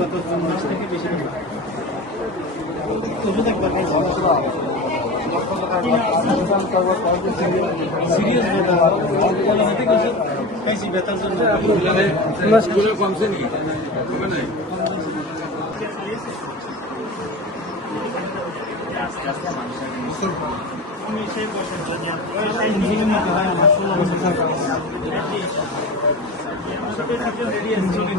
গত তিন মাস থেকে বেশি দিন ওষুধ একবার খাইছি সিরিয়াস ব্যথা অ্যালোপ্যাথিক ওষুধ খাইছি ব্যথার জন্য কমছে নাকি কমে নাই আমি সেই বয়সে ইনসুলিন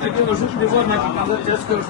таким уже невозможно показать тяжкую